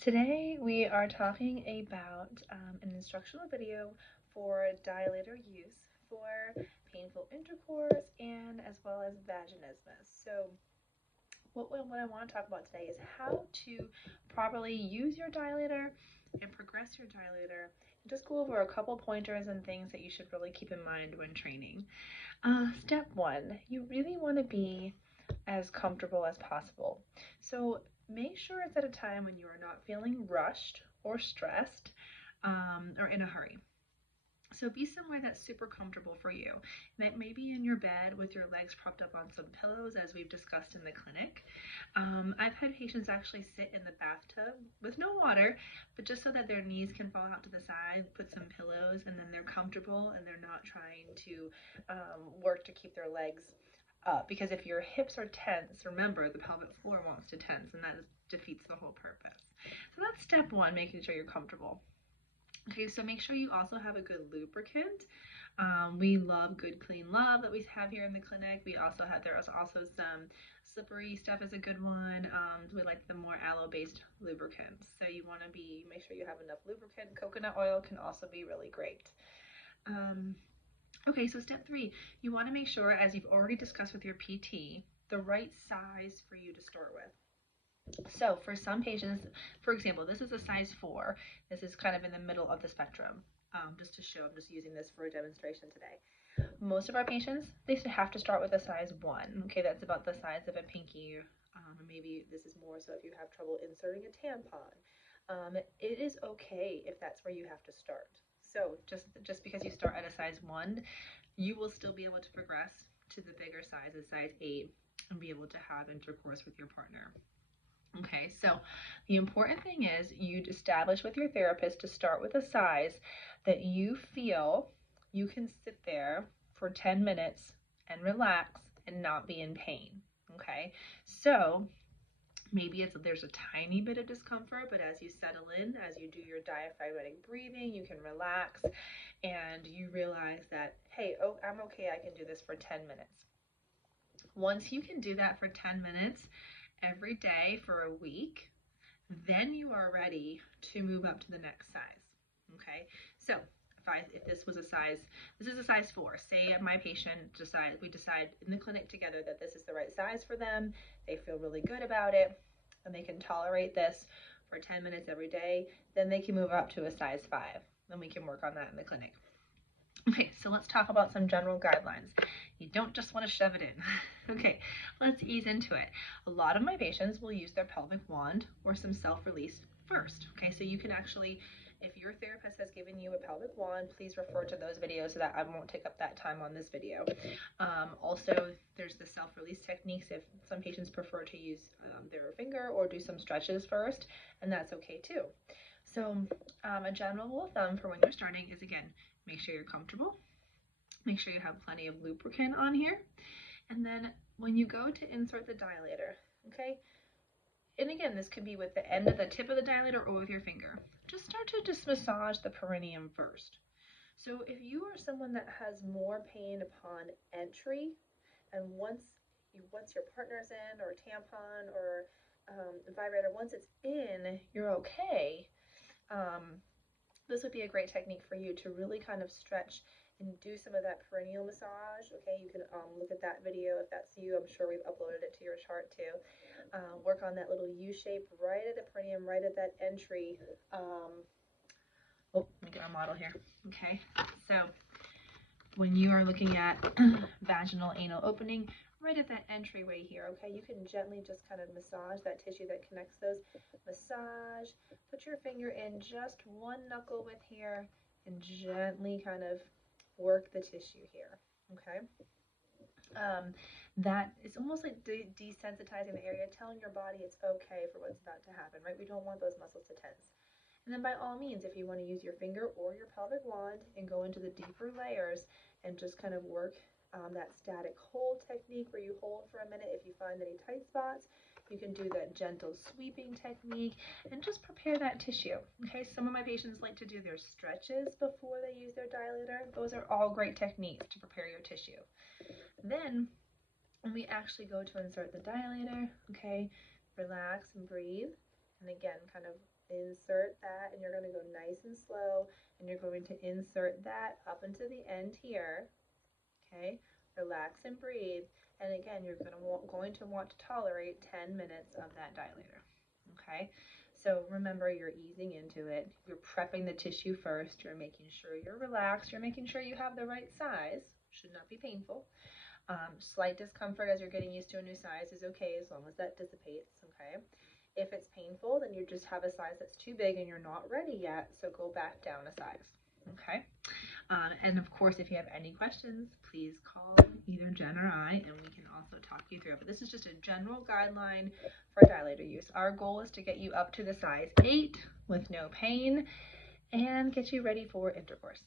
Today we are talking about an instructional video for dilator use for painful intercourse and as well as vaginismus. So what I want to talk about today is how to properly use your dilator and progress your dilator, and just go over a couple pointers and things that you should really keep in mind when training. Step one, you really want to be as comfortable as possible. So make sure it's at a time when you are not feeling rushed or stressed or in a hurry. So be somewhere that's super comfortable for you. That may be in your bed with your legs propped up on some pillows, as we've discussed in the clinic. I've had patients actually sit in the bathtub with no water, but just so that their knees can fall out to the side, put some pillows, and then they're comfortable and they're not trying to work to keep their legs up. Because if your hips are tense, remember the pelvic floor wants to tense, and that defeats the whole purpose. So that's step one, making sure you're comfortable. Okay, so make sure you also have a good lubricant. We love Good Clean Love that we have here in the clinic. There is also some slippery stuff is a good one. We like the more aloe-based lubricants. So you want to make sure you have enough lubricant. Coconut oil can also be really great. Okay, so step three, you want to make sure, as you've already discussed with your PT, the right size for you to start with. So for some patients, for example, this is a size 4. This is kind of in the middle of the spectrum. Just to show, I'm just using this for a demonstration today. Most of our patients, they have to start with a size 1. Okay, that's about the size of a pinky. Maybe this is more so if you have trouble inserting a tampon. It is okay if that's where you have to start. So just because you start at a size 1, you will still be able to progress to the bigger sizes, size 8, and be able to have intercourse with your partner. Okay, so the important thing is you'd establish with your therapist to start with a size that you feel you can sit there for 10 minutes and relax and not be in pain. Okay, so maybe there's a tiny bit of discomfort, but as you settle in, as you do your diaphragmatic breathing, you can relax and you realize that, hey, oh, I'm okay, I can do this for 10 minutes. Once you can do that for 10 minutes, every day for a week, then you are ready to move up to the next size. Okay, so if this is a size 4. Say my patient we decide in the clinic together that this is the right size for them. They feel really good about it, and they can tolerate this for 10 minutes every day. Then they can move up to a size 5. Then we can work on that in the clinic. Okay, so let's talk about some general guidelines. You don't just want to shove it in. Okay, let's ease into it. A lot of my patients will use their pelvic wand or some self-release first. Okay, so you can actually, if your therapist has given you a pelvic wand, please refer to those videos so that I won't take up that time on this video. Also, there's the self-release techniques if some patients prefer to use their finger or do some stretches first, and that's okay too. So a general rule of thumb for when you're starting is, again, make sure you're comfortable. Make sure you have plenty of lubricant on here. And then when you go to insert the dilator, okay, and again, this could be with the end of the tip of the dilator or with your finger, just start to massage the perineum first. So if you are someone that has more pain upon entry, and once your partner's in, or a tampon or a vibrator, once it's in, you're okay. This would be a great technique for you to really kind of stretch and do some of that perineal massage. Okay, you can look at that video if that's you. I'm sure we've uploaded it to your chart too. Work on that little U shape right at the perineum, right at that entry. Let me get my model here. Okay, so when you are looking at vaginal anal opening, right at that entryway here, okay, you can gently just kind of massage that tissue that connects those. Massage, put your finger in just one knuckle width here and gently kind of work the tissue here, okay? That is almost like desensitizing the area, telling your body it's okay for what's about to happen, right? We don't want those muscles to tense. And then by all means, if you want to use your finger or your pelvic wand and go into the deeper layers and just kind of work that static hold technique where you hold for a minute if you find any tight spots. You can do that gentle sweeping technique and just prepare that tissue. Okay, some of my patients like to do their stretches before they use their dilator. Those are all great techniques to prepare your tissue. Then when we actually go to insert the dilator, okay, relax and breathe. And again, kind of insert that, and you're going to go nice and slow, and you're going to insert that up into the end here. Okay, relax and breathe. And again, you're going to want to tolerate 10 minutes of that dilator. Okay, so remember, you're easing into it. You're prepping the tissue first. You're making sure you're relaxed. You're making sure you have the right size. Should not be painful. Slight discomfort as you're getting used to a new size is okay as long as that dissipates. Okay. If it's painful, then you just have a size that's too big and you're not ready yet, so go back down a size. Okay. And of course, if you have any questions, please call either Jen or I, and we can also talk you through it. But this is just a general guideline for dilator use. Our goal is to get you up to the size 8 with no pain and get you ready for intercourse.